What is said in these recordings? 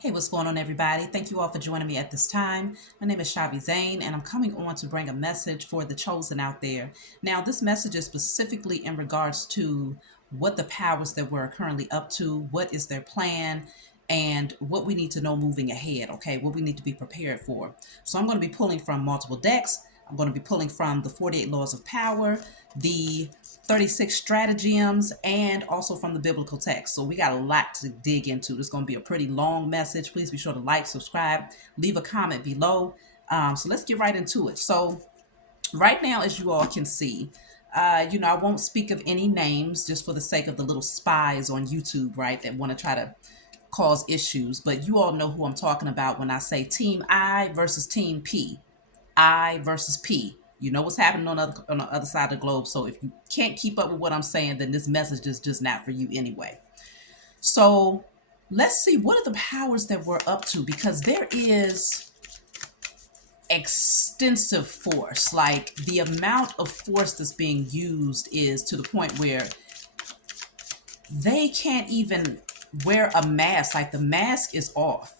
Hey, what's going on, everybody? Thank you all for joining me at this time. My name is Shavi Zane, and I'm coming on to bring a message for the chosen out there. Now, this message is specifically in regards to what the powers that we're currently up to, what is their plan, and what we need to know moving ahead, okay? What we need to be prepared for. So, I'm going to be pulling from multiple decks. I'm going to be pulling from the 48 Laws of Power, the 36 stratagems, and also from the biblical text. So we got a lot to dig into. This is going to be a pretty long message. Please be sure to like, subscribe, leave a comment below. So let's get right into it. So right now, as you all can see, I won't speak of any names just for the sake of the little spies on YouTube, right, that want to try to cause issues. But you all know who I'm talking about when I say Team I versus Team P. I versus P. You know what's happening on the other side of the globe. So if you can't keep up with what I'm saying, then this message is just not for you anyway. So let's see, what are the powers that we're up to? Because there is extensive force. Like, the amount of force that's being used is to the point where they can't even wear a mask. Like, the mask is off.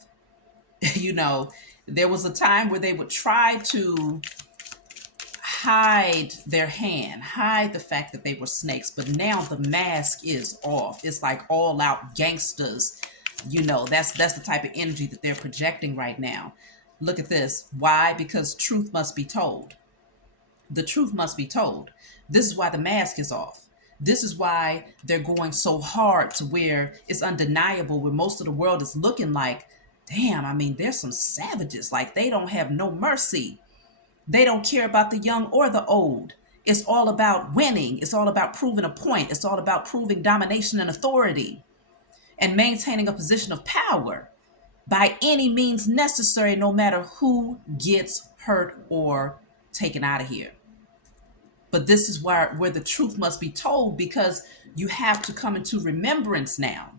you know, there was a time where they would try to hide their hand, hide the fact that they were snakes, but now the mask is off. It's like all out gangsters. That's the type of energy that they're projecting right now. Look at this. Why? Because truth must be told. The truth must be told. This is why the mask is off. This is why they're going so hard to where it's undeniable, where most of the world is looking like, damn, I mean, there's some savages. Like, they don't have no mercy. They don't care about the young or the old. It's all about winning. It's all about proving a point. It's all about proving domination and authority and maintaining a position of power by any means necessary, no matter who gets hurt or taken out of here. But this is where the truth must be told, because you have to come into remembrance now.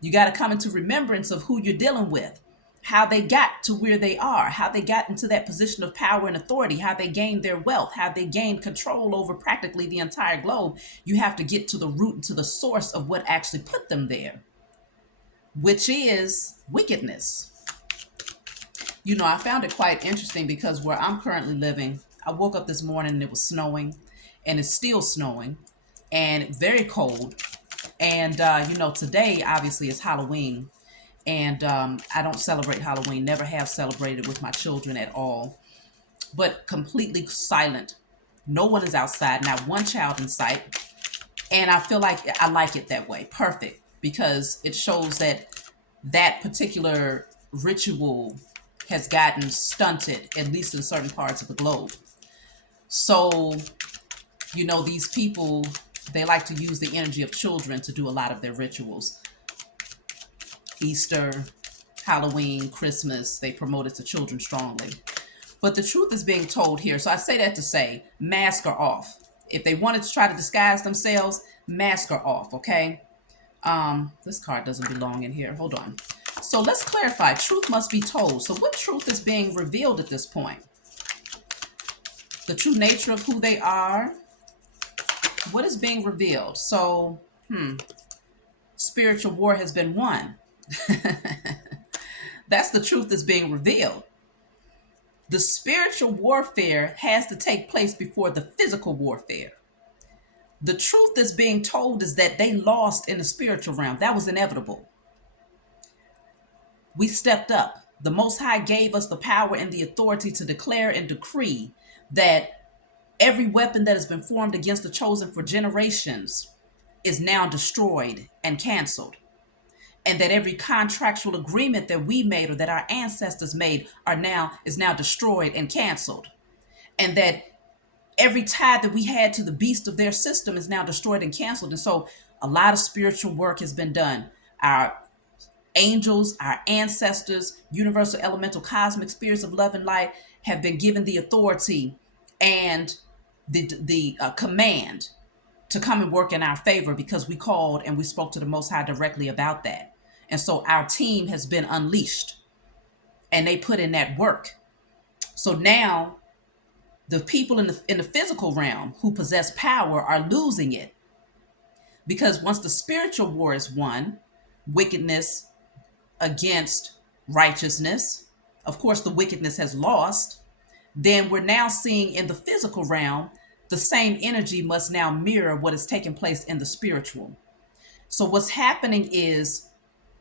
You got to come into remembrance of who you're dealing with, how they got to where they are, how they got into that position of power and authority, how they gained their wealth, how they gained control over practically the entire globe. You have to get to the root and to the source of what actually put them there, which is wickedness. I found it quite interesting because where I'm currently living, I woke up this morning and it was snowing, and it's still snowing and very cold. And, today obviously is Halloween. And I don't celebrate Halloween, never have celebrated with my children at all, but completely silent. No one is outside, not one child in sight. And I feel like I like it that way. Perfect. Because it shows that that particular ritual has gotten stunted, at least in certain parts of the globe. So, these people, they like to use the energy of children to do a lot of their rituals. Easter, Halloween, Christmas, they promote it to children strongly. But the truth is being told here. So I say that to say, masks are off. If they wanted to try to disguise themselves, masks are off, okay? This card doesn't belong in here. Hold on. So let's clarify. Truth must be told. So what truth is being revealed at this point? The true nature of who they are. What is being revealed? So, spiritual war has been won. That's the truth that's being revealed. The spiritual warfare has to take place before the physical warfare. The truth that's being told is that they lost in the spiritual realm. That was inevitable. We stepped up. The Most High gave us the power and the authority to declare and decree that every weapon that has been formed against the chosen for generations is now destroyed and canceled. And that every contractual agreement that we made or that our ancestors made is now destroyed and canceled. And that every tie that we had to the beast of their system is now destroyed and canceled. And so a lot of spiritual work has been done. Our angels, our ancestors, universal elemental cosmic spirits of love and light have been given the authority and the command to come and work in our favor, because we called and we spoke to the Most High directly about that. And so our team has been unleashed and they put in that work. So now the people in the physical realm who possess power are losing it, because once the spiritual war is won, wickedness against righteousness. Of course, the wickedness has lost. Then we're now seeing in the physical realm, the same energy must now mirror what is taking place in the spiritual. So what's happening is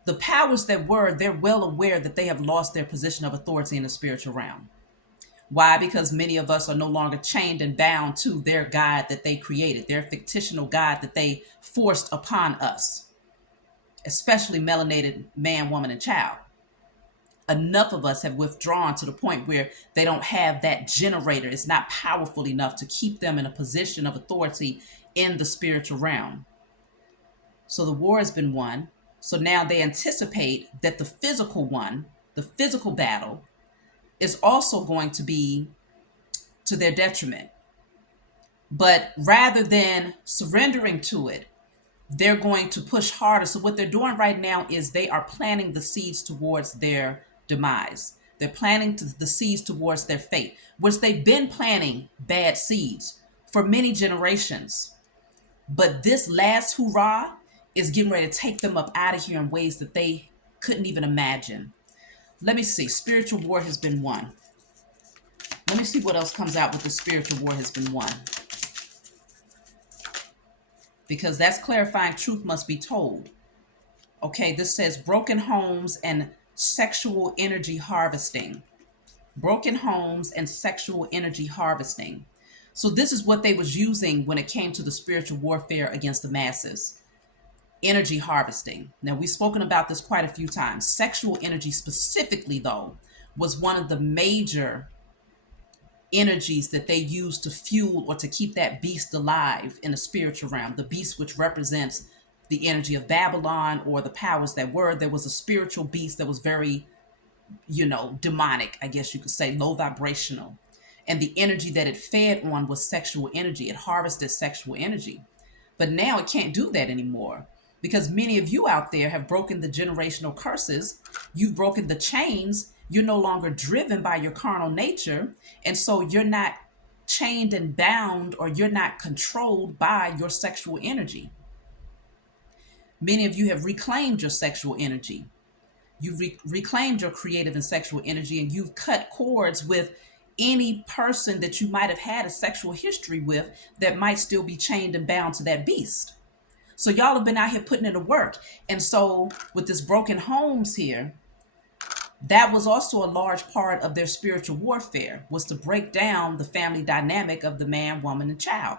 the powers that were, they're well aware that they have lost their position of authority in the spiritual realm. Why? Because many of us are no longer chained and bound to their God that they created, their fictional God that they forced upon us, especially melanated man, woman, and child. Enough of us have withdrawn to the point where they don't have that generator. It's not powerful enough to keep them in a position of authority in the spiritual realm. So the war has been won. So now they anticipate that the physical one, the physical battle, is also going to be to their detriment. But rather than surrendering to it, they're going to push harder. So what they're doing right now is they are planting the seeds towards their demise. They're planting the seeds towards their fate, which they've been planting bad seeds for many generations. But this last hurrah is getting ready to take them up out of here in ways that they couldn't even imagine. Let me see. Spiritual war has been won. Let me see what else comes out with the spiritual war has been won. Because that's clarifying truth must be told. Okay, this says broken homes and sexual energy harvesting. Broken homes and sexual energy harvesting. So this is what they was using when it came to the spiritual warfare against the masses. Energy harvesting. Now, we've spoken about this quite a few times. Sexual energy specifically, though, was one of the major energies that they use to fuel or to keep that beast alive in the spiritual realm. The beast which represents the energy of Babylon or the powers that were. There was a spiritual beast that was very, demonic, I guess you could say, low vibrational. And the energy that it fed on was sexual energy. It harvested sexual energy. But now it can't do that anymore because many of you out there have broken the generational curses. You've broken the chains. You're no longer driven by your carnal nature. And so you're not chained and bound, or you're not controlled by your sexual energy. Many of you have reclaimed your sexual energy. You've reclaimed your creative and sexual energy, and you've cut cords with any person that you might have had a sexual history with that might still be chained and bound to that beast. So y'all have been out here putting in the work. And so with this broken homes here, that was also a large part of their spiritual warfare, was to break down the family dynamic of the man, woman, and child.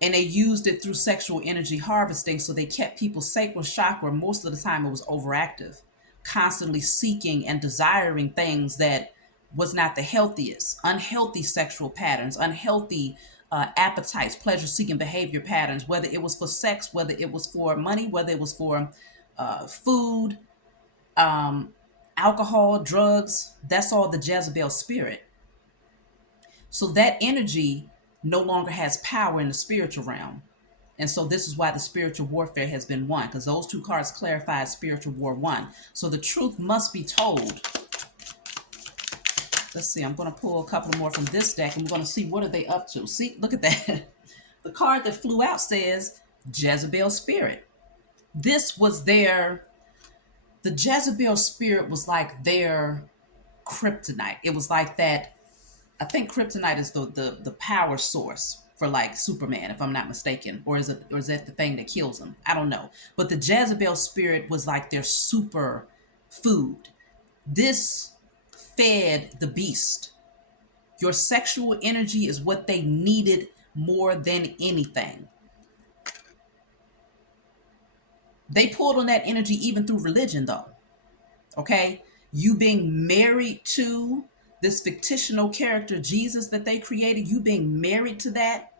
And they used it through sexual energy harvesting. So they kept people's sacral chakra, most of the time it was overactive, constantly seeking and desiring things that was not the healthiest, unhealthy sexual patterns, unhealthy appetites, pleasure-seeking behavior patterns, whether it was for sex, whether it was for money, whether it was for food, alcohol, drugs. That's all the Jezebel spirit. So that energy no longer has power in the spiritual realm. And so this is why the spiritual warfare has been won, because those two cards clarify spiritual war won. So the truth must be told. Let's see, I'm going to pull a couple more from this deck, and we're going to see what are they up to. See, look at that. The card that flew out says Jezebel spirit. This was the Jezebel spirit was like their kryptonite. It was like that. I think kryptonite is the power source for like Superman, if I'm not mistaken, or is that the thing that kills him? I don't know. But the Jezebel spirit was like their super food. This fed the beast. Your sexual energy is what they needed more than anything. They pulled on that energy even through religion, though. Okay? You being married to this fictional character, Jesus, that they created, you being married to that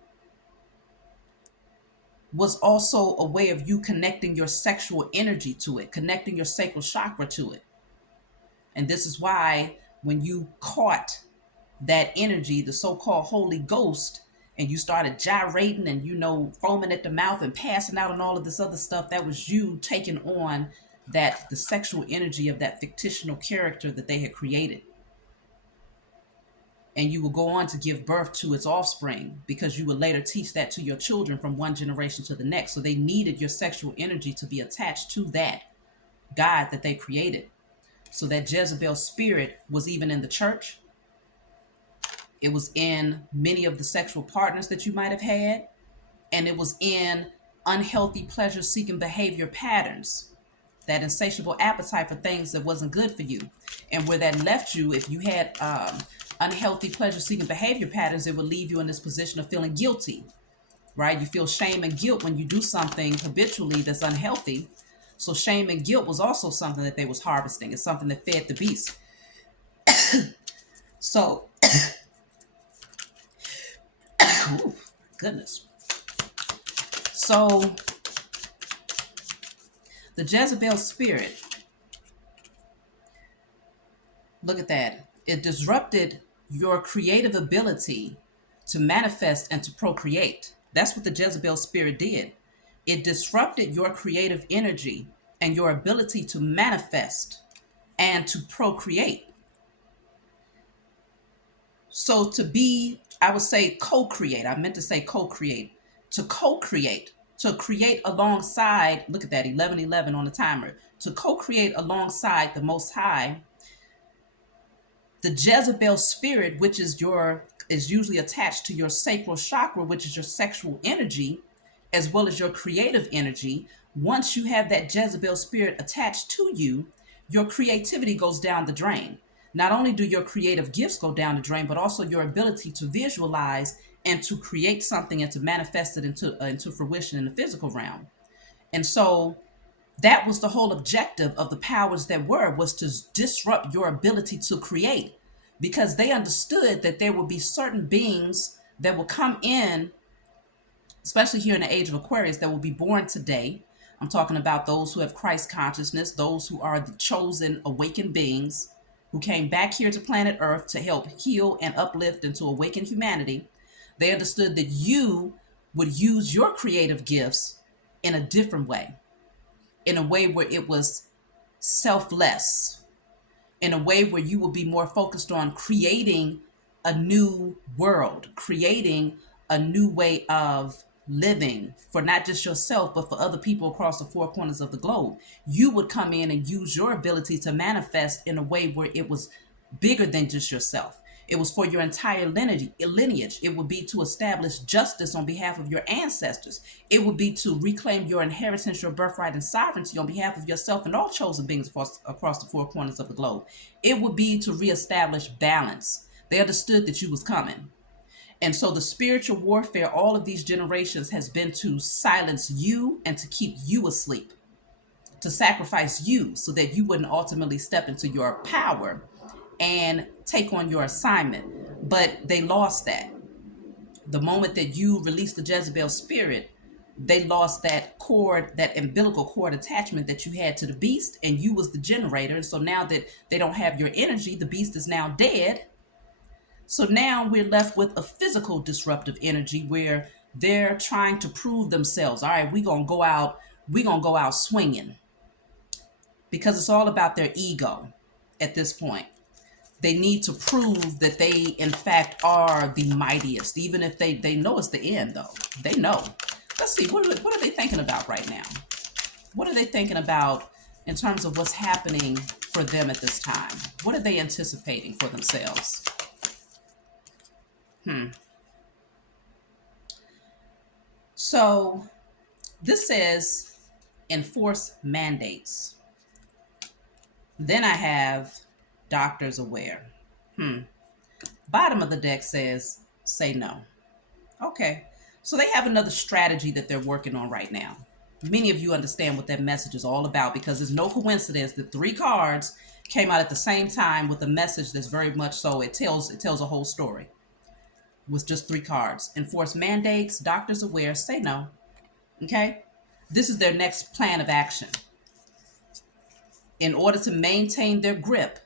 was also a way of you connecting your sexual energy to it, connecting your sacral chakra to it. And this is why when you caught that energy, the so-called Holy Ghost, and you started gyrating and, foaming at the mouth and passing out and all of this other stuff, that was you taking on the sexual energy of that fictional character that they had created. And you will go on to give birth to its offspring, because you will later teach that to your children from one generation to the next. So they needed your sexual energy to be attached to that. God that they created. So that Jezebel spirit was even in the church. It was in many of the sexual partners that you might have had. And it was in unhealthy pleasure seeking behavior patterns, that insatiable appetite for things that wasn't good for you. And where that left you, if you had unhealthy pleasure seeking behavior patterns, it would leave you in this position of feeling guilty, right? You feel shame and guilt when you do something habitually that's unhealthy. So shame and guilt was also something that they was harvesting. It's something that fed the beast. So, ooh, goodness. So the Jezebel spirit, look at that. It disrupted your creative ability to manifest and to procreate. That's what the Jezebel spirit did. It disrupted your creative energy and your ability to manifest and to procreate. So to be, I would say co-create. I meant to say co-create. To co-create, to create alongside, look at that, 11:11 on the timer. To co-create alongside the Most High, the Jezebel spirit, which is usually attached to your sacral chakra, which is your sexual energy, as well as your creative energy. Once you have that Jezebel spirit attached to you, your creativity goes down the drain. Not only do your creative gifts go down the drain, but also your ability to visualize and to create something and to manifest it into fruition in the physical realm. And so that was the whole objective of the powers that were, was to disrupt your ability to create, because they understood that there would be certain beings that will come in, especially here in the age of Aquarius, that will be born today. I'm talking about those who have Christ consciousness, those who are the chosen awakened beings who came back here to planet Earth to help heal and uplift and to awaken humanity. They understood that you would use your creative gifts in a different way, in a way where it was selfless, in a way where you will be more focused on creating a new world, creating a new way of living for not just yourself, but for other people across the four corners of the globe. You would come in and use your ability to manifest in a way where it was bigger than just yourself. It was for your entire lineage. It would be to establish justice on behalf of your ancestors. It would be to reclaim your inheritance, your birthright, and sovereignty on behalf of yourself and all chosen beings across the four corners of the globe. It would be to reestablish balance. They understood that you was coming. And so the spiritual warfare, all of these generations, has been to silence you and to keep you asleep, to sacrifice you so that you wouldn't ultimately step into your power and take on your assignment. But they lost that. The moment that you released the Jezebel spirit, they lost that cord, that umbilical cord attachment that you had to the beast, and you was the generator. And so now that they don't have your energy, the beast is now dead. So now we're left with a physical disruptive energy where they're trying to prove themselves. All right, we're gonna go out swinging, because it's all about their ego at this point. They need to prove that they, in fact, are the mightiest, even if they know it's the end, though. They know. Let's see, what are they thinking about right now? What are they thinking about in terms of what's happening for them at this time? What are they anticipating for themselves? So this says enforce mandates. Then I have doctors aware. Bottom of the deck says say no. Okay. So they have another strategy that they're working on right now. Many of you understand what that message is all about, because it's no coincidence that 3 cards came out at the same time with a message that's very much so, it tells a whole story with just 3 cards. Enforce mandates, doctors aware, say no. Okay? This is their next plan of action. In order to maintain their grip,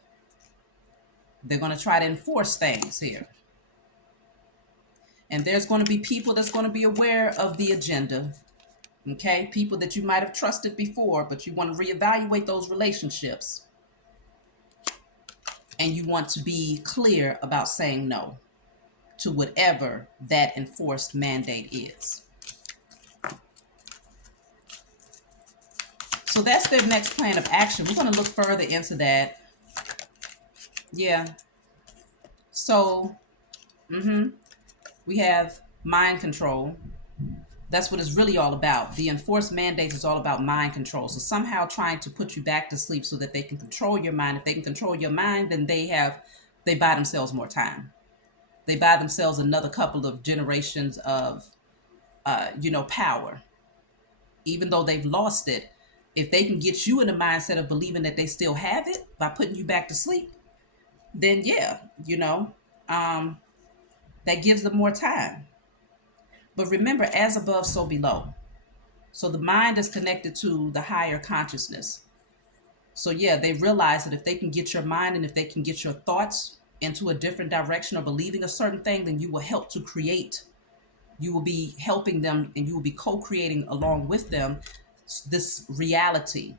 they're going to try to enforce things here. And there's going to be people that's going to be aware of the agenda. Okay? People that you might have trusted before, but you want to reevaluate those relationships. And you want to be clear about saying no to whatever that enforced mandate is. So that's their next plan of action. We're going to look further into that. Yeah. So, we have mind control. That's what it's really all about. The enforced mandates is all about mind control. So somehow trying to put you back to sleep so that they can control your mind. If they can control your mind, then they buy themselves more time. They buy themselves another couple of generations of, power. Even though they've lost it, if they can get you in the mindset of believing that they still have it by putting you back to sleep, then yeah, um, that gives them more time. But remember, as above, so below. So the mind is connected to the higher consciousness. So yeah, they realize that if they can get your mind and if they can get your thoughts into a different direction or believing a certain thing, then you will help to create. You will be helping them and you will be co-creating along with them this reality,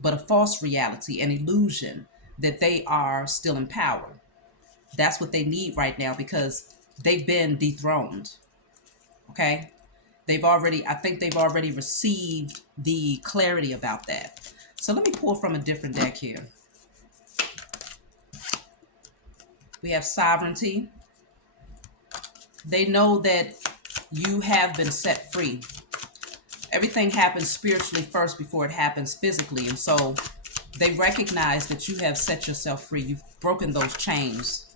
but a false reality, an illusion that they are still in power. That's what they need right now because they've been dethroned. Okay? I think they've already received the clarity about that. So let me pull from a different deck here. We have sovereignty. They know that you have been set free. Everything happens spiritually first before it happens physically. And so they recognize that you have set yourself free. You've broken those chains.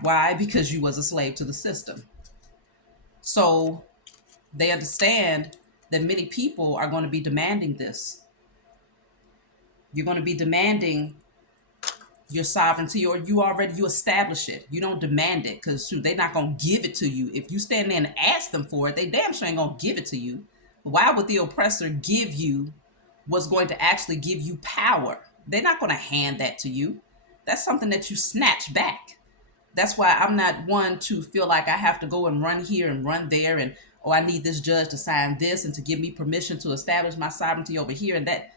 Why? Because you was a slave to the system. So they understand that many people are going to be demanding this. You're going to be demanding your sovereignty, or you establish it. You don't demand it because they're not going to give it to you. If you stand there and ask them for it, they damn sure ain't going to give it to you. Why would the oppressor give you what's going to actually give you power? They're not going to hand that to you. That's something that you snatch back. That's why I'm not one to feel like I have to go and run here and run there and, oh, I need this judge to sign this and to give me permission to establish my sovereignty over here and that.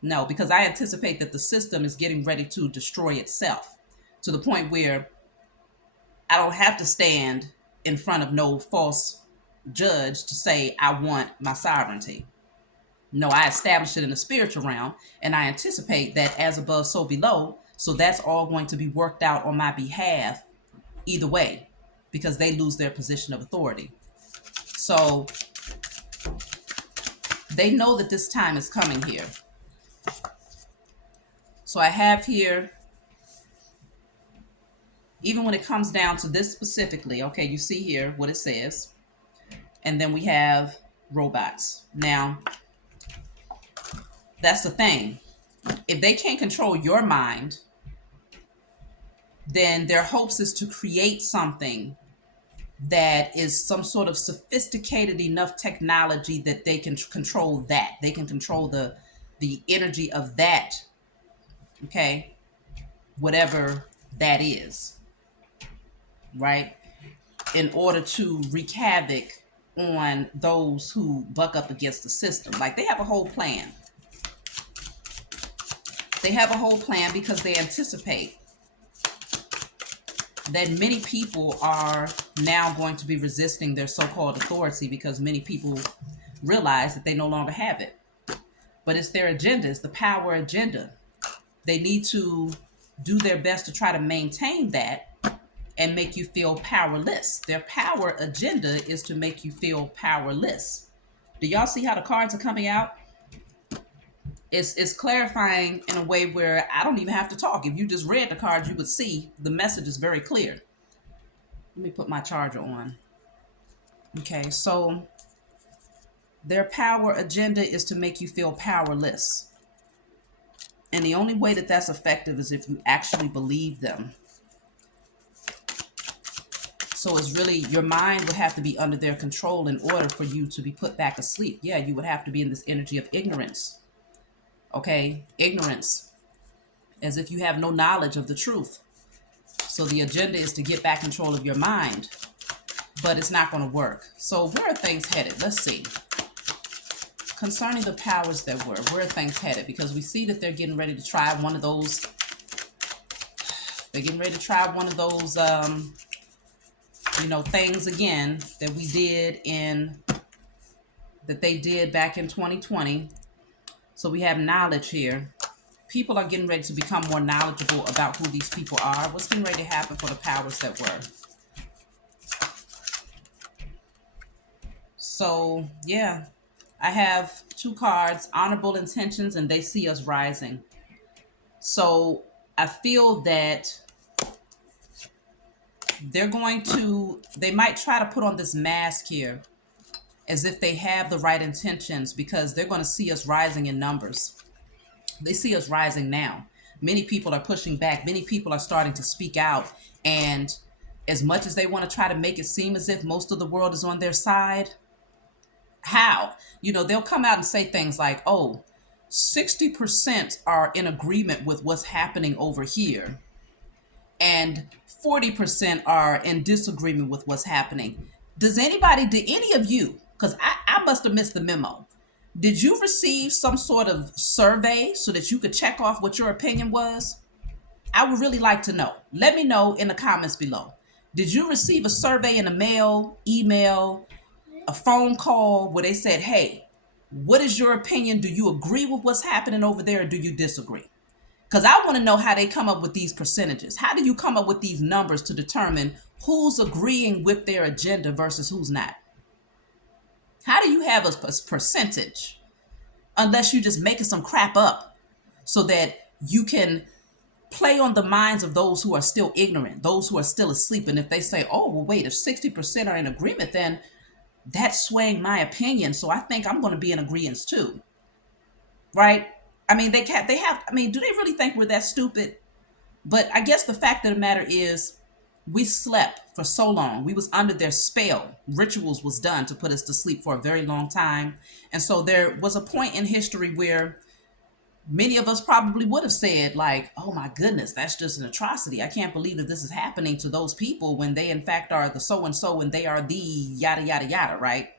No, because I anticipate that the system is getting ready to destroy itself to the point where I don't have to stand in front of no false judge to say I want my sovereignty. No, I establish it in the spiritual realm, and I anticipate that as above, so below. So that's all going to be worked out on my behalf either way, because they lose their position of authority. So they know that this time is coming here. So I have here, even when it comes down to this specifically, okay, you see here what it says. And then we have robots. Now, that's the thing. If they can't control your mind, then their hopes is to create something that is some sort of sophisticated enough technology that they can control that. They can control the energy of that, okay? Whatever that is, right? In order to wreak havoc on those who buck up against the system. Like they have a whole plan. They have a whole plan because they anticipate that many people are now going to be resisting their so-called authority because many people realize that they no longer have it. But it's their agenda, it's the power agenda. They need to do their best to try to maintain that and make you feel powerless. Their power agenda is to make you feel powerless. Do y'all see how the cards are coming out? It's clarifying in a way where I don't even have to talk. If you just read the cards, you would see the message is very clear. Let me put my charger on. Okay, so their power agenda is to make you feel powerless. And the only way that that's effective is if you actually believe them. So it's really, your mind would have to be under their control in order for you to be put back asleep. Yeah, you would have to be in this energy of ignorance. Okay, ignorance, as if you have no knowledge of the truth. So the agenda is to get back control of your mind, but it's not going to work. So where are things headed? Let's see. Concerning the powers that were, where are things headed? Because we see that they're getting ready to try one of those. They're getting ready to try one of those, things again that we did that they did back in 2020. So we have knowledge here. People are getting ready to become more knowledgeable about who these people are. What's getting ready to happen for the powers that were? So, yeah, I have two cards, honorable intentions, and they see us rising. So I feel that they might try to put on this mask here as if they have the right intentions because they're going to see us rising in numbers. They see us rising now. Many people are pushing back. Many people are starting to speak out. And as much as they want to try to make it seem as if most of the world is on their side, how? They'll come out and say things like, oh, 60% are in agreement with what's happening over here, and 40% are in disagreement with what's happening. Did any of you, because I must have missed the memo, did you receive some sort of survey so that you could check off what your opinion was? I would really like to know. Let me know in the comments below. Did you receive a survey in the mail, email, a phone call where they said, hey, what is your opinion? Do you agree with what's happening over there or do you disagree? Because I want to know how they come up with these percentages. How do you come up with these numbers to determine who's agreeing with their agenda versus who's not? How do you have a percentage unless you're just making some crap up so that you can play on the minds of those who are still ignorant, those who are still asleep? And if they say, oh, well, wait, if 60% are in agreement, then that's swaying my opinion. So I think I'm going to be in agreement too. Right? I mean, do they really think we're that stupid? But I guess the fact of the matter is we slept for so long. We was under their spell. Rituals was done to put us to sleep for a very long time. And so there was a point in history where many of us probably would have said like, oh my goodness, that's just an atrocity. I can't believe that this is happening to those people when they in fact are the so-and-so and they are the yada, yada, yada, right?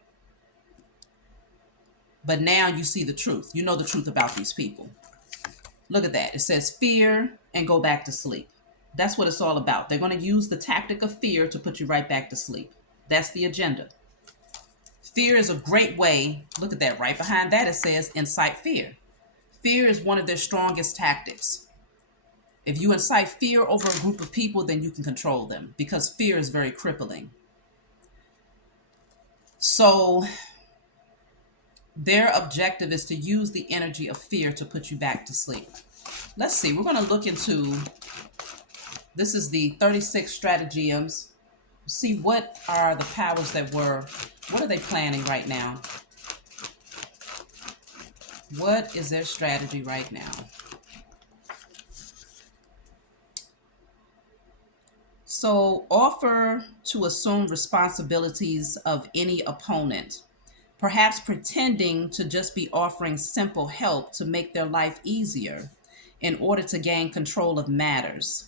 But now you see the truth. You know the truth about these people. Look at that. It says fear and go back to sleep. That's what it's all about. They're going to use the tactic of fear to put you right back to sleep. That's the agenda. Fear is a great way. Look at that. Right behind that, it says incite fear. Fear is one of their strongest tactics. If you incite fear over a group of people, then you can control them because fear is very crippling. So their objective is to use the energy of fear to put you back to sleep. Let's see. We're going to look into, this is the 36 stratagems. See what are the powers that were, what are they planning right now? What is their strategy right now? So offer to assume responsibilities of any opponent, perhaps pretending to just be offering simple help to make their life easier in order to gain control of matters.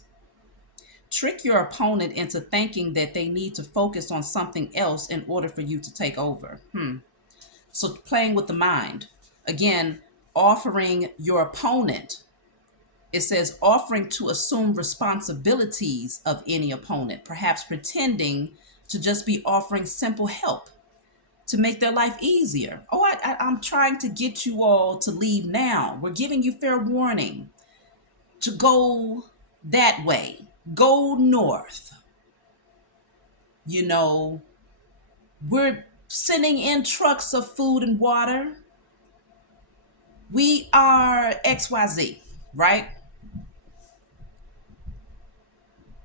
Trick your opponent into thinking that they need to focus on something else in order for you to take over. So playing with the mind. Again, offering your opponent. It says offering to assume responsibilities of any opponent, perhaps pretending to just be offering simple help to make their life easier. Oh, I'm trying to get you all to leave now. We're giving you fair warning to go that way. Go north. We're sending in trucks of food and water. We are XYZ, right?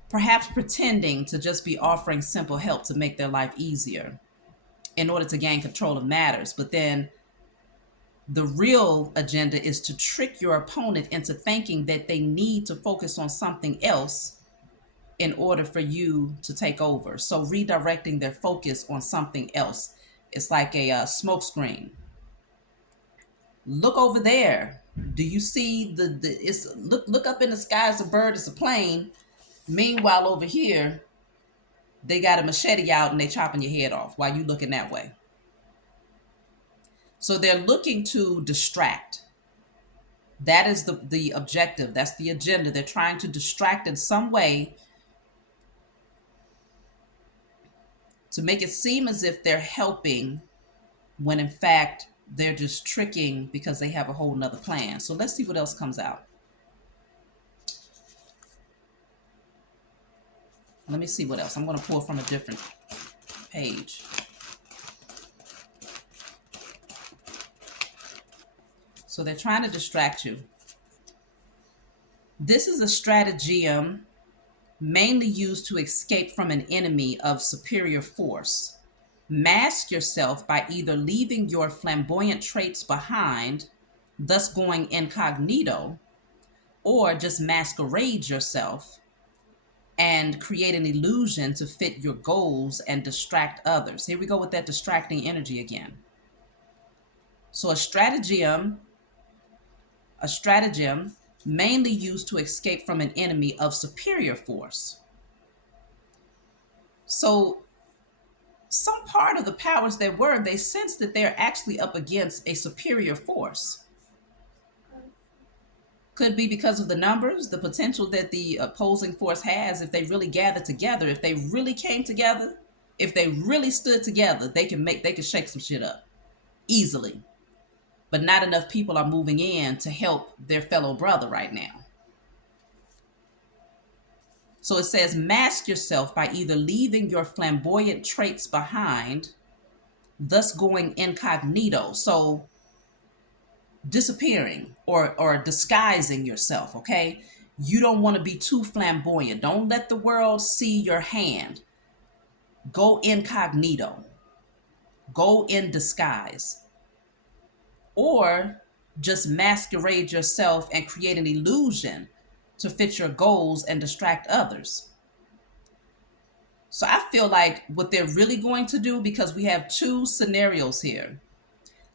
Perhaps pretending to just be offering simple help to make their life easier in order to gain control of matters. But then the real agenda is to trick your opponent into thinking that they need to focus on something else in order for you to take over. So redirecting their focus on something else. It's like a smoke screen. Look over there. Do you see look up in the sky, it's a bird, it's a plane. Meanwhile, over here, they got a machete out and they chopping your head off while you looking that way. So they're looking to distract. That is the objective. That's the agenda. They're trying to distract in some way to make it seem as if they're helping when in fact They're just tricking because they have a whole nother plan. So let's see what else comes out. Let me see what else. I'm going to pull from a different page. So they're trying to distract you. This is a stratagem mainly used to escape from an enemy of superior force. Mask yourself by either leaving your flamboyant traits behind, thus going incognito, or just masquerade yourself and create an illusion to fit your goals and distract others. Here we go with that distracting energy again. So a stratagem mainly used to escape from an enemy of superior force. So some part of the powers that were, they sense that they're actually up against a superior force. Could be because of the numbers, the potential that the opposing force has. If they really gathered together, if they really came together, if they really stood together, they can shake some shit up easily. But not enough people are moving in to help their fellow brother right now. So it says, mask yourself by either leaving your flamboyant traits behind, thus going incognito. So disappearing or disguising yourself, okay? You don't want to be too flamboyant. Don't let the world see your hand. Go incognito. Go in disguise. Or just masquerade yourself and create an illusion to fit your goals and distract others. So I feel like what they're really going to do, because we have two scenarios here,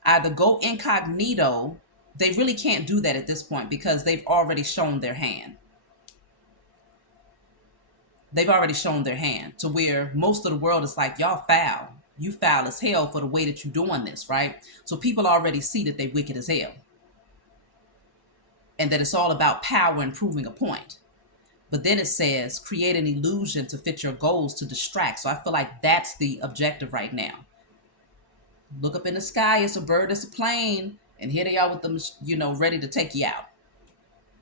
either go incognito. They really can't do that at this point because they've already shown their hand. They've already shown their hand to where most of the world is like, y'all foul. You foul as hell for the way that you're doing this, right? So people already see that they wicked as hell. And that it's all about power and proving a point. But then it says, create an illusion to fit your goals to distract. So I feel like that's the objective right now. Look up in the sky, it's a bird, it's a plane, and here they are with them, ready to take you out.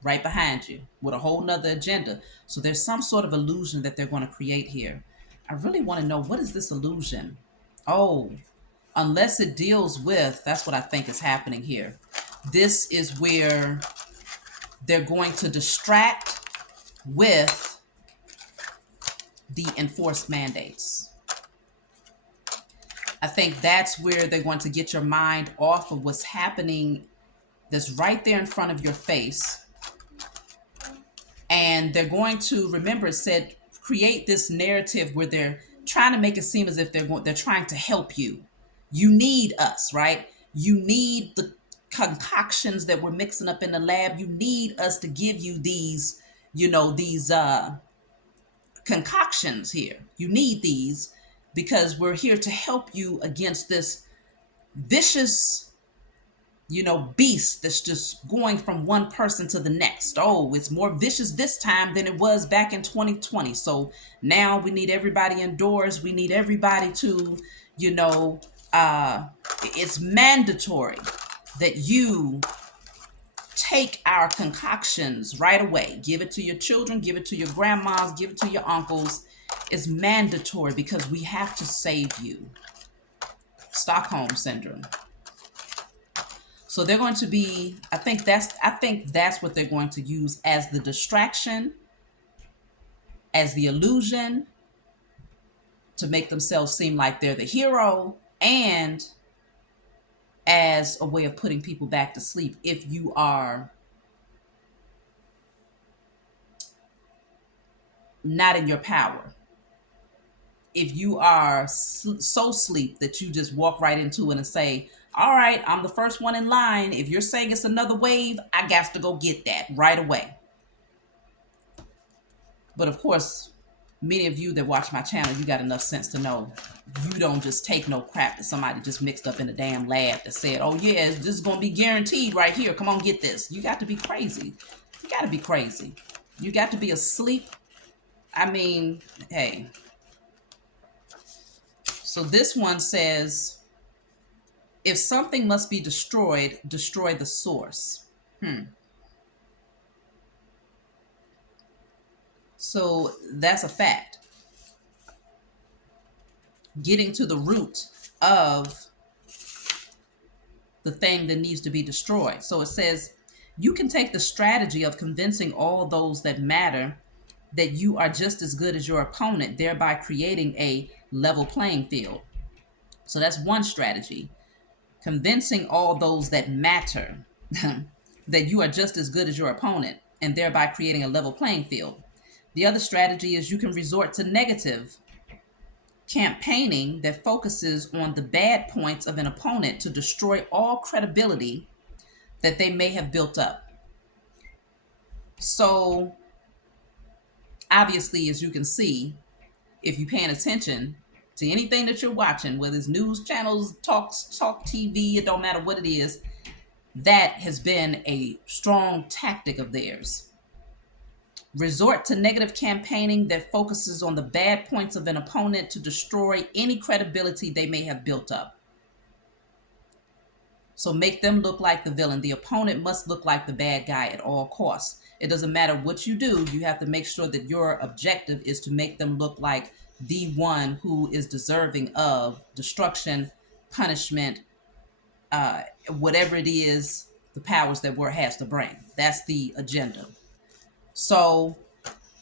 Right behind you with a whole nother agenda. So there's some sort of illusion that they're going to create here. I really want to know, what is this illusion? Oh, unless it deals with, that's what I think is happening here. This is where they're going to distract with the enforced mandates. I think that's where they're going to get your mind off of what's happening that's right there in front of your face. And they're going to, remember it said, create this narrative where they're trying to make it seem as if they're trying to help you. You need us, right? You need the concoctions that we're mixing up in the lab. You need us to give you these, these concoctions here. You need these because we're here to help you against this vicious, beast that's just going from one person to the next. Oh, it's more vicious this time than it was back in 2020. So now we need everybody indoors. We need everybody to, it's mandatory that you take our concoctions right away. Give it to your children, give it to your grandmas, give it to your uncles. It's mandatory because we have to save you. Stockholm syndrome. So they're going to be, I think that's what they're going to use as the distraction, as the illusion, to make themselves seem like they're the hero, and as a way of putting people back to sleep if you are not in your power. If you are so sleep that you just walk right into it and say, all right, I'm the first one in line. If you're saying it's another wave, I got to go get that right away. But of course, many of you that watch my channel, you got enough sense to know you don't just take no crap that somebody just mixed up in a damn lab that said, oh yeah, this is going to be guaranteed right here. Come on, get this. You got to be crazy. You got to be crazy. You got to be asleep. I mean, hey. So this one says, If something must be destroyed, destroy the source. So that's a fact. Getting to the root of the thing that needs to be destroyed. So it says, you can take the strategy of convincing all those that matter that you are just as good as your opponent, thereby creating a level playing field. So that's one strategy. Convincing all those that matter that you are just as good as your opponent, and thereby creating a level playing field. The other strategy is you can resort to negative campaigning that focuses on the bad points of an opponent to destroy all credibility that they may have built up. So, obviously, as you can see, if you're paying attention to anything that you're watching, whether it's news channels, talk TV, it don't matter what it is, that has been a strong tactic of theirs. Resort to negative campaigning that focuses on the bad points of an opponent to destroy any credibility they may have built up. So make them look like the villain. The opponent must look like the bad guy at all costs. It doesn't matter what you do, you have to make sure that your objective is to make them look like the one who is deserving of destruction, punishment, whatever it is, the powers that war has to bring. That's the agenda. So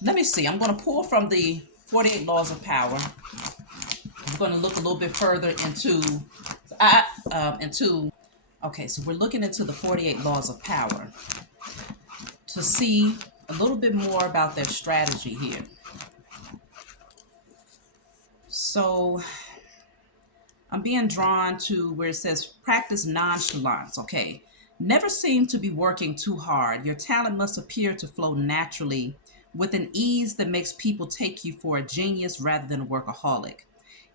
let me see. I'm going to pull from the 48 Laws of Power. I'm going to look a little bit further into. Okay, so we're looking into the 48 Laws of Power to see a little bit more about their strategy here. So I'm being drawn to where it says practice nonchalance. Okay, never seem to be working too hard. Your talent must appear to flow naturally with an ease that makes people take you for a genius rather than a workaholic.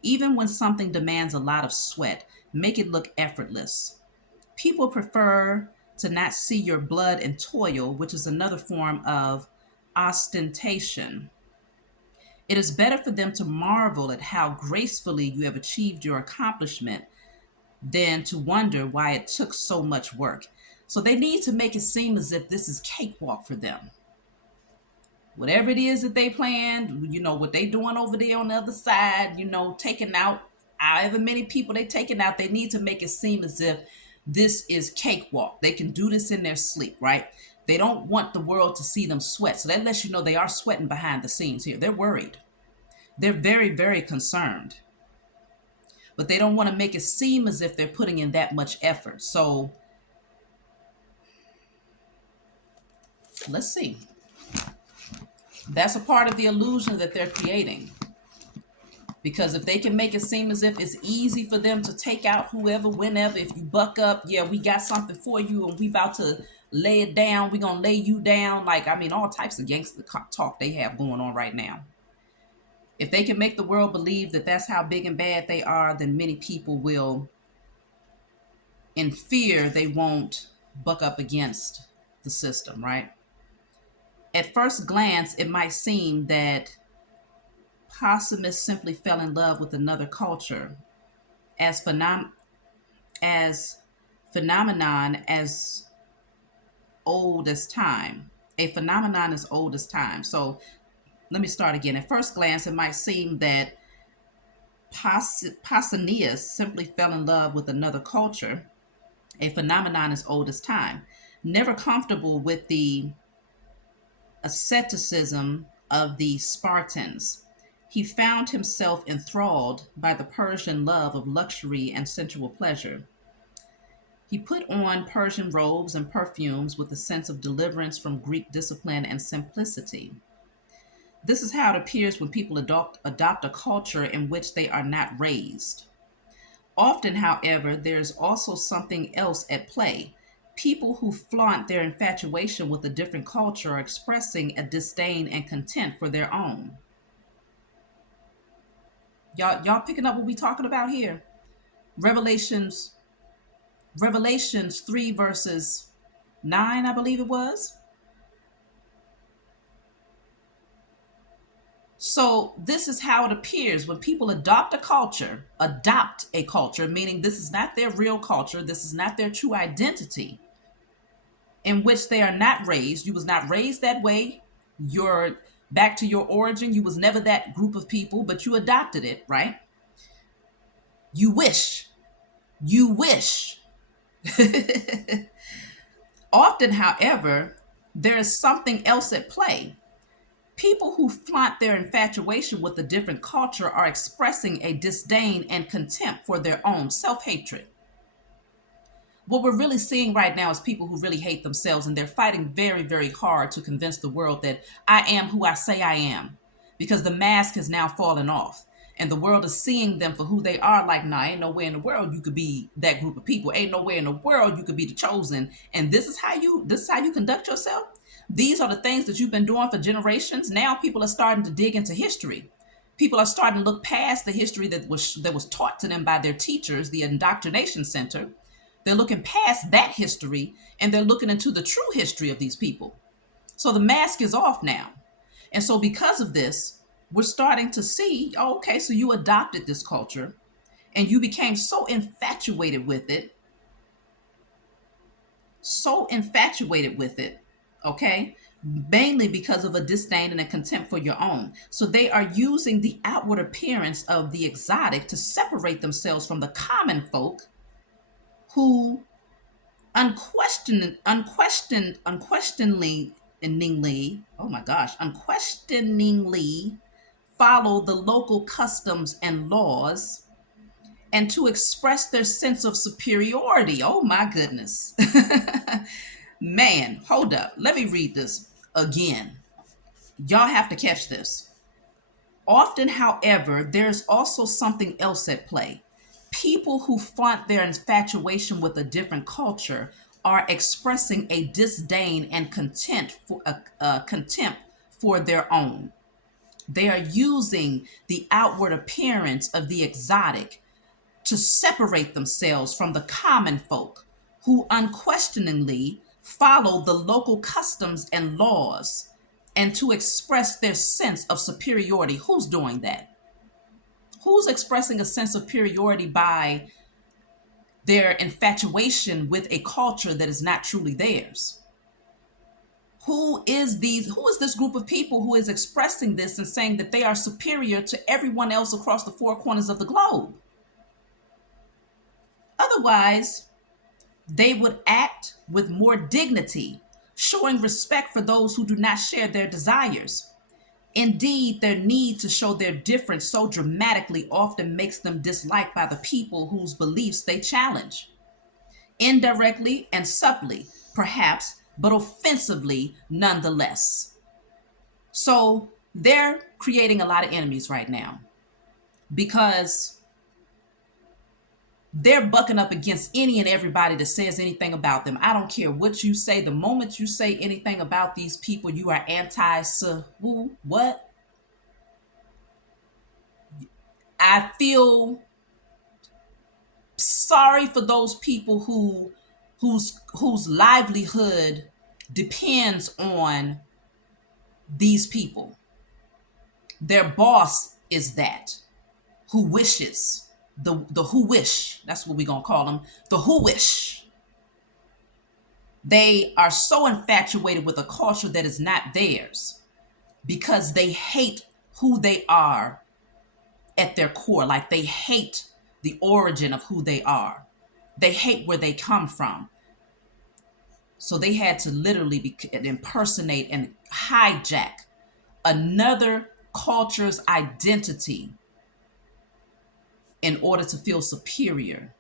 Even when something demands a lot of sweat, make it look effortless. People prefer to not see your blood and toil, which is another form of ostentation. It is better for them to marvel at how gracefully you have achieved your accomplishment than to wonder why it took so much work. So they need to make it seem as if this is cakewalk for them. Whatever it is that they planned, what they doing over there on the other side, taking out however many people they taking out, they need to make it seem as if this is cakewalk. They can do this in their sleep, right? They don't want the world to see them sweat. So that lets you know they are sweating behind the scenes here. They're worried. They're very, very concerned. But they don't want to make it seem as if they're putting in that much effort. So let's see. That's a part of the illusion that they're creating. Because if they can make it seem as if it's easy for them to take out whoever, whenever, if you buck up, yeah, we got something for you and we about to lay it down. We're going to lay you down. All types of gangster talk they have going on right now. If they can make the world believe that that's how big and bad they are, then many people will, in fear, they won't buck up against the system, right? At first glance, it might seem that Possemists simply fell in love with another culture as as phenomenon as old as time. A phenomenon as old as time. So let me start again. At first glance, it might seem that Pausanias simply fell in love with another culture, a phenomenon as old as time. Never comfortable with the asceticism of the Spartans, he found himself enthralled by the Persian love of luxury and sensual pleasure. He put on Persian robes and perfumes with a sense of deliverance from Greek discipline and simplicity. This is how it appears when people adopt a culture in which they are not raised. Often, however, there is also something else at play. People who flaunt their infatuation with a different culture are expressing a disdain and contempt for their own. Y'all picking up what we talking about here? Revelations Revelations 3 verses 9, I believe it was. So this is how it appears when people adopt a culture, meaning this is not their real culture, this is not their true identity, in which they are not raised. You was not raised that way. You're back to your origin. You was never that group of people, but you adopted it, right? You wish. You wish. Often, however, there is something else at play. People who flaunt their infatuation with a different culture are expressing a disdain and contempt for their own self-hatred. What we're really seeing right now is people who really hate themselves, and they're fighting very, very hard to convince the world that I am who I say I am, because the mask has now fallen off. And the world is seeing them for who they are. Like, nah, ain't no way in the world you could be that group of people. Ain't no way in the world you could be the chosen. And this is how you conduct yourself. These are the things that you've been doing for generations. Now people are starting to dig into history. People are starting to look past the history that was taught to them by their teachers, the indoctrination center. They're looking past that history, and they're looking into the true history of these people. So the mask is off now. And so because of this, we're starting to see, oh, okay, so you adopted this culture and you became so infatuated with it, okay, mainly because of a disdain and a contempt for your own. So they are using the outward appearance of the exotic to separate themselves from the common folk who unquestioningly, unquestioningly follow the local customs and laws, and to express their sense of superiority. Oh my goodness. Man, hold up. Let me read this again. Y'all have to catch this. Often, however, there's also something else at play. People who flaunt their infatuation with a different culture are expressing a disdain and contempt for their own. They are using the outward appearance of the exotic to separate themselves from the common folk who unquestioningly follow the local customs and laws, and to express their sense of superiority. Who's doing that? Who's expressing a sense of superiority by their infatuation with a culture that is not truly theirs? Who is this group of people who is expressing this and saying that they are superior to everyone else across the four corners of the globe? Otherwise, they would act with more dignity, showing respect for those who do not share their desires. Indeed, their need to show their difference so dramatically often makes them disliked by the people whose beliefs they challenge. Indirectly and subtly, perhaps, but offensively nonetheless. So they're creating a lot of enemies right now because they're bucking up against any and everybody that says anything about them. I don't care what you say. The moment you say anything about these people, you are what? I feel sorry for those people whose livelihood depends on these people. Their boss is that who wishes, the who wish, that's what we're gonna call them, the who wish. They are so infatuated with a culture that is not theirs because they hate who they are at their core. Like, they hate the origin of who they are. They hate where they come from. So they had to literally impersonate and hijack another culture's identity in order to feel superior.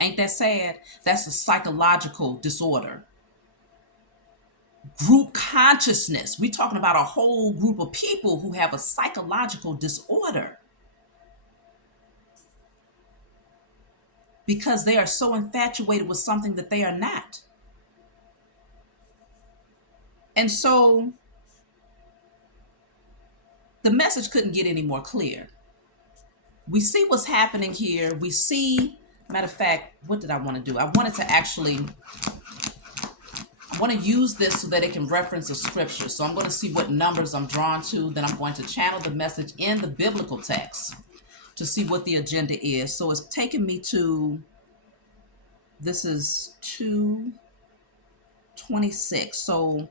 Ain't that sad? That's a psychological disorder. Group consciousness. We're talking about a whole group of people who have a psychological disorder because they are so infatuated with something that they are not. And so the message couldn't get any more clear. We see what's happening here. We see, matter of fact, what did I want to do? I wanted want to use this so that it can reference a scripture. So I'm going to see what numbers I'm drawn to. Then I'm going to channel the message in the biblical text to see what the agenda is. So it's taking me to, this is 2:26. So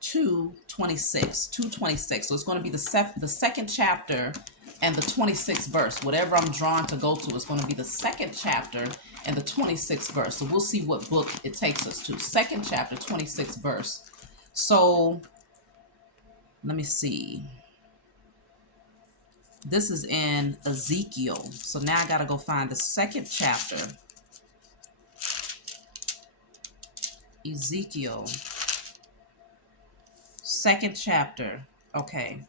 2:26. So it's going to be the second chapter and the 26th verse. Whatever I'm drawn to go to is going to be the second chapter and the 26th verse. So we'll see what book it takes us to. Second chapter, 26th verse. So let me see. This is in Ezekiel. So now I got to go find the second chapter. Ezekiel. Second chapter. Okay.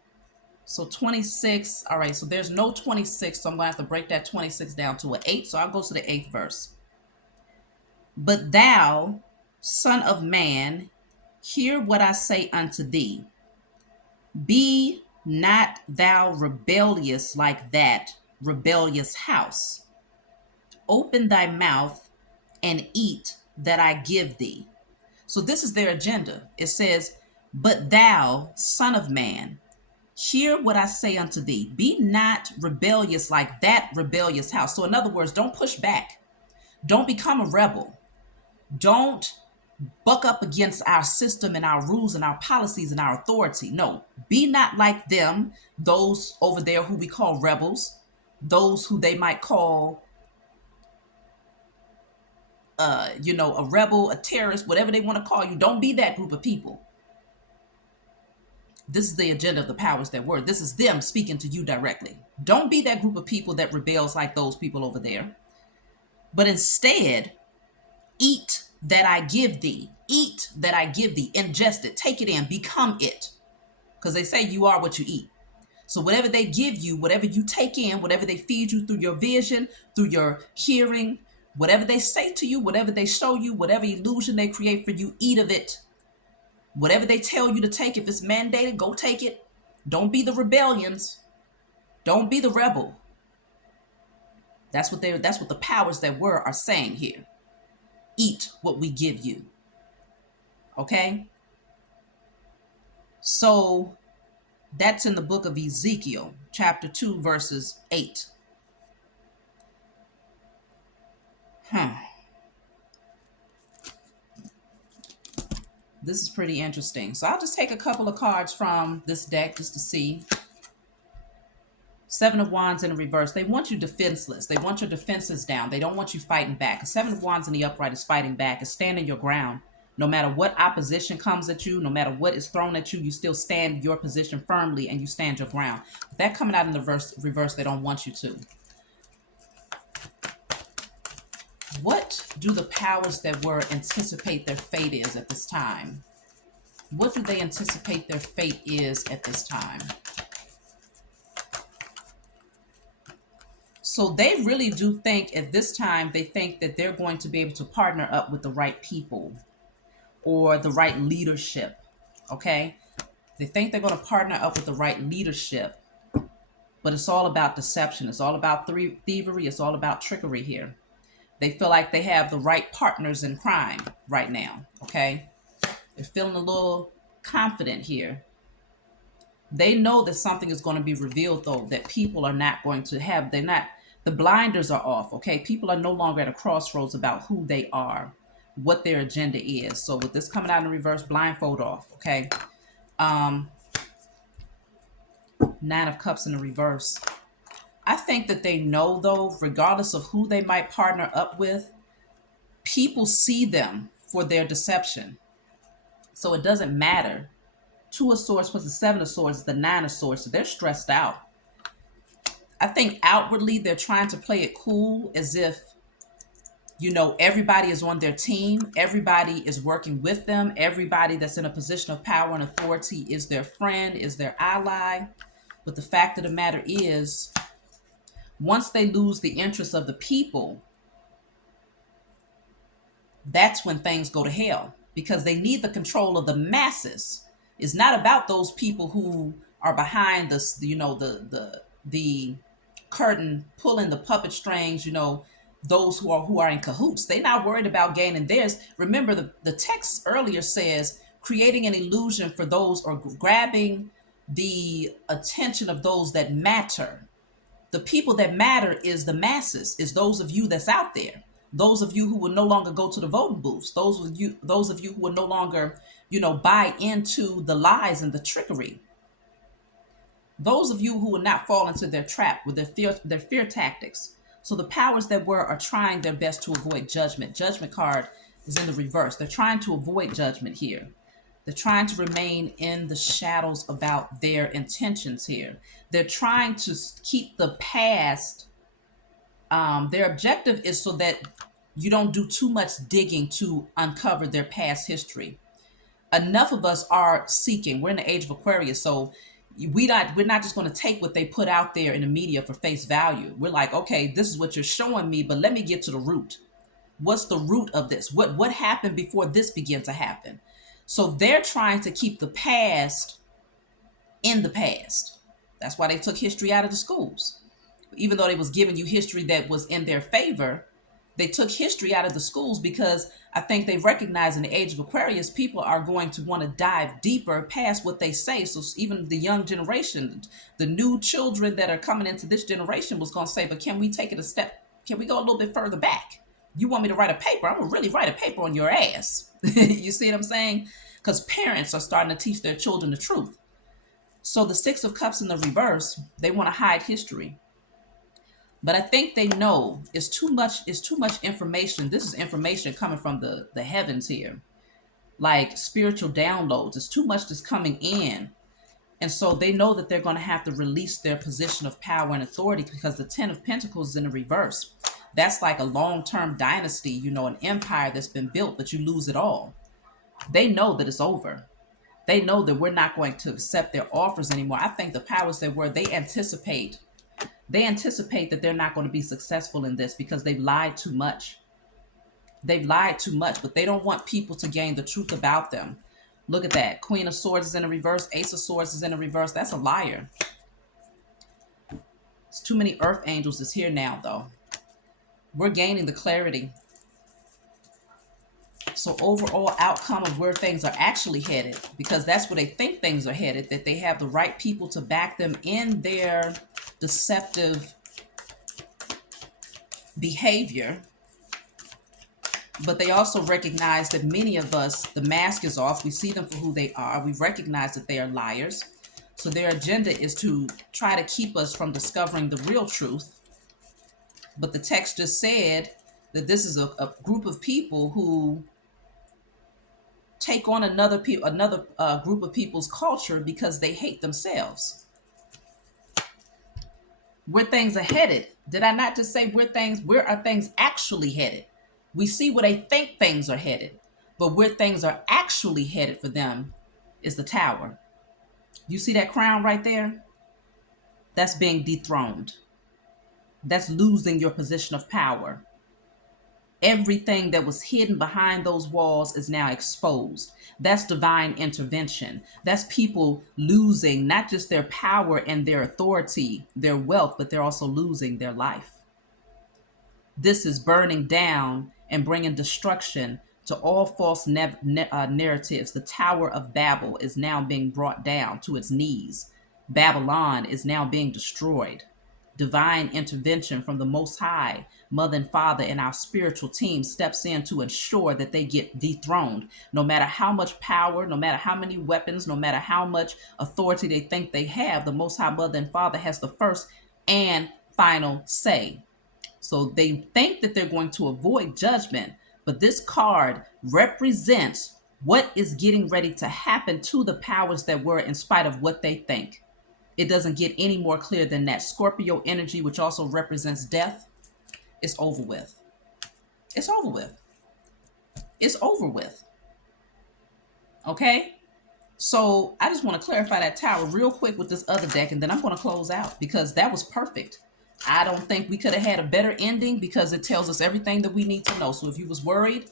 So 26. All right. So there's no 26. So I'm going to have to break that 26 down to an 8. So I'll go to the 8th verse. But thou, son of man, hear what I say unto thee. Be not thou rebellious like that rebellious house. Open thy mouth and eat that I give thee. So this is their agenda. It says, but thou, son of man, hear what I say unto thee. Be not rebellious like that rebellious house. So in other words, don't push back. Don't become a rebel. Don't buck up against our system and our rules and our policies and our authority. No, be not like them, those over there who we call rebels, those who they might call, a rebel, a terrorist, whatever they want to call you. Don't be that group of people. This is the agenda of the powers that were. This is them speaking to you directly. Don't be that group of people that rebels like those people over there. But instead, eat that I give thee. Eat that I give thee. Ingest it. Take it in. Become it. Because they say you are what you eat. So whatever they give you, whatever you take in, whatever they feed you through your vision, through your hearing, whatever they say to you, whatever they show you, whatever illusion they create for you, eat of it. Whatever they tell you to take, if it's mandated, go take it. Don't be the rebellions. Don't be the rebel. That's what the powers that were are saying here. Eat what we give you. Okay? So that's in the book of Ezekiel, chapter 2, verses 8. This is pretty interesting. So I'll just take a couple of cards from this deck just to see. Seven of Wands in the reverse. They want you defenseless. They want your defenses down. They don't want you fighting back. A Seven of Wands in the upright is fighting back. It's standing your ground. No matter what opposition comes at you, no matter what is thrown at you, you still stand your position firmly and you stand your ground. With that coming out in the reverse, they don't want you to. What do the powers that were anticipate their fate is at this time? What do they anticipate their fate is at this time? So they really do think at this time, they think that they're going to be able to partner up with the right people or the right leadership, okay? They think they're going to partner up with the right leadership, but it's all about deception. It's all about thievery. It's all about trickery here. They feel like they have the right partners in crime right now, okay? They're feeling a little confident here. They know that something is going to be revealed, though, that people are not going to have. The blinders are off, okay? People are no longer at a crossroads about who they are, what their agenda is. So with this coming out in reverse, blindfold off, okay? Nine of Cups in the reverse. I think that they know, though, regardless of who they might partner up with, people see them for their deception. So it doesn't matter. Two of Swords plus the Seven of Swords is the Nine of Swords. So they're stressed out. I think outwardly they're trying to play it cool as if, everybody is on their team. Everybody is working with them. Everybody that's in a position of power and authority is their friend, is their ally. But the fact of the matter is, once they lose the interest of the people, that's when things go to hell, because they need the control of the masses. It's not about those people who are behind the curtain, pulling the puppet strings, those who are in cahoots. They're not worried about gaining theirs. Remember, the text earlier says creating an illusion for those, or grabbing the attention of those that matter. The people that matter is the masses, is those of you that's out there. Those of you who will no longer go to the voting booths. Those of you who will no longer, buy into the lies and the trickery. Those of you who will not fall into their trap with their fear tactics. So the powers that were are trying their best to avoid judgment. Judgment card is in the reverse. They're trying to avoid judgment here. They're trying to remain in the shadows about their intentions here. They're trying to keep the past. Their objective is so that you don't do too much digging to uncover their past history. Enough of us are seeking. We're in the age of Aquarius, so we're not just going to take what they put out there in the media for face value. We're like, okay, this is what you're showing me, but let me get to the root. What's the root of this? What happened before this began to happen? So they're trying to keep the past in the past. That's why they took history out of the schools. Even though they was giving you history that was in their favor, they took history out of the schools because I think they recognize in the age of Aquarius, people are going to want to dive deeper past what they say. So even the young generation, the new children that are coming into this generation was going to say, but can we take it a step? Can we go a little bit further back? You want me to write a paper? I'm going to really write a paper on your ass. You see what I'm saying? Because parents are starting to teach their children the truth. So the Six of Cups in the reverse, they want to hide history. But I think they know it's too much information. This is information coming from the heavens here. Like spiritual downloads. It's too much that's coming in. And so they know that they're going to have to release their position of power and authority because the Ten of Pentacles is in the reverse. That's like a long-term dynasty, an empire that's been built, but you lose it all. They know that it's over. They know that we're not going to accept their offers anymore. I think the powers that were, they anticipate that they're not going to be successful in this because they've lied too much. They've lied too much, but they don't want people to gain the truth about them. Look at that. Queen of Swords is in the reverse. Ace of Swords is in the reverse. That's a liar. It's too many earth angels is here now, though. We're gaining the clarity. So overall outcome of where things are actually headed, because that's where they think things are headed, that they have the right people to back them in their deceptive behavior. But they also recognize that many of us, the mask is off. We see them for who they are. We recognize that they are liars. So their agenda is to try to keep us from discovering the real truth. But the text just said that this is a group of people who take on another group of people's culture because they hate themselves. Where things are headed. Did I not just say where are things actually headed? We see where they think things are headed, but where things are actually headed for them is the Tower. You see that crown right there? That's being dethroned. That's losing your position of power. Everything that was hidden behind those walls is now exposed. That's divine intervention. That's people losing not just their power and their authority, their wealth, but they're also losing their life. This is burning down and bringing destruction to all false narratives. The Tower of Babel is now being brought down to its knees. Babylon is now being destroyed. Divine intervention from the Most High, Mother and Father, and our spiritual team steps in to ensure that they get dethroned. No matter how much power, no matter how many weapons, no matter how much authority they think they have, the Most High Mother and Father has the first and final say. So they think that they're going to avoid judgment, but this card represents what is getting ready to happen to the powers that were in spite of what they think. It doesn't get any more clear than that. Scorpio energy, which also represents death, is over with. It's over with. It's over with. Okay? So I just want to clarify that Tower real quick with this other deck, and then I'm going to close out because that was perfect. I don't think we could have had a better ending because it tells us everything that we need to know. So if you was worried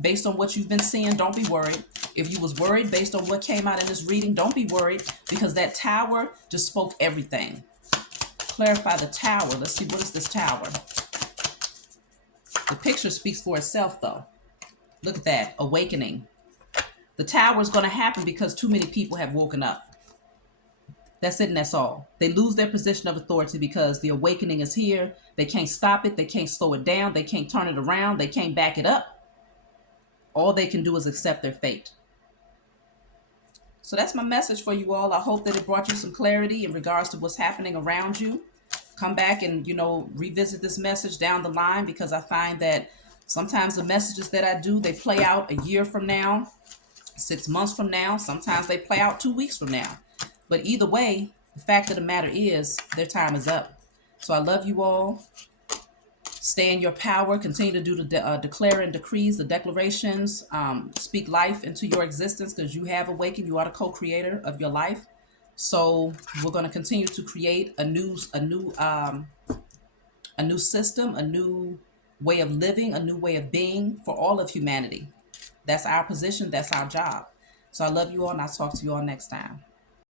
based on what you've been seeing, don't be worried. If you was worried based on what came out in this reading, don't be worried because that Tower just spoke everything. Clarify the Tower. Let's see, what is this Tower? The picture speaks for itself, though. Look at that, awakening. The tower is going to happen because too many people have woken up. That's it and that's all. They lose their position of authority because the awakening is here. They can't stop it. They can't slow it down. They can't turn it around. They can't back it up. All they can do is accept their fate. So that's my message for you all. I hope that it brought you some clarity in regards to what's happening around you. Come back and, revisit this message down the line, because I find that sometimes the messages that I do, they play out a year from now, 6 months from now. Sometimes they play out 2 weeks from now. But either way, the fact of the matter is their time is up. So I love you all. Stay in your power. Continue to do the declare and decrees, the declarations. Speak life into your existence, because you have awakened. You are the co-creator of your life. So we're going to continue to create a new system, a new way of living, a new way of being for all of humanity. That's our position. That's our job. So I love you all, and I'll talk to you all next time.